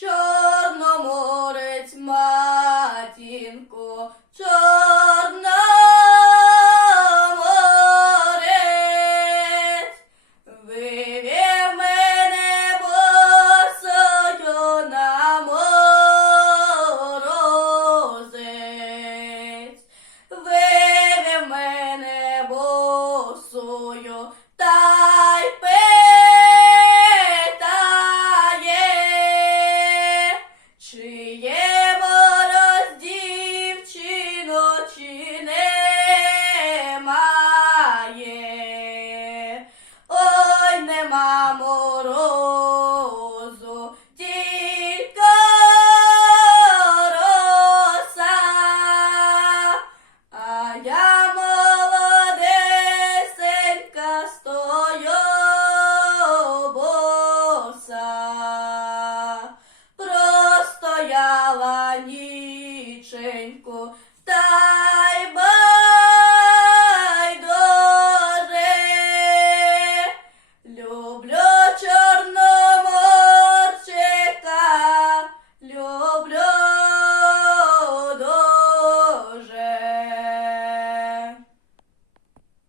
Чорноморець, матінко, Чорноморець, простояла та